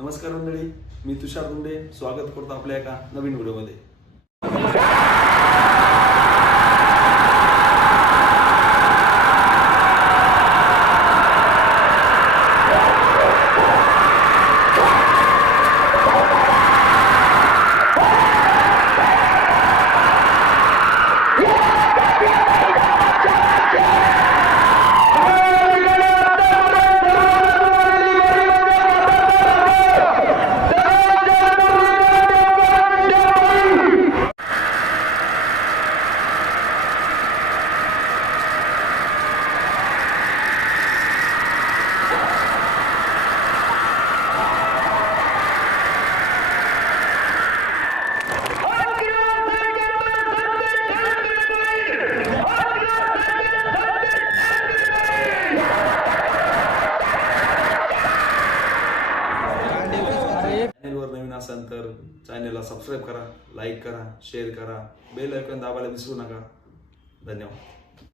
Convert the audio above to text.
नमस्कार मंडळी मी तुषार मुंडे स्वागत करतो आपल्या एका नवीन व्हिडिओमध्ये. असाल तर चॅनेलला सबस्क्राईब करा लाईक करा शेअर करा. बेल ऐकून दाबायला विसरू नका. धन्यवाद.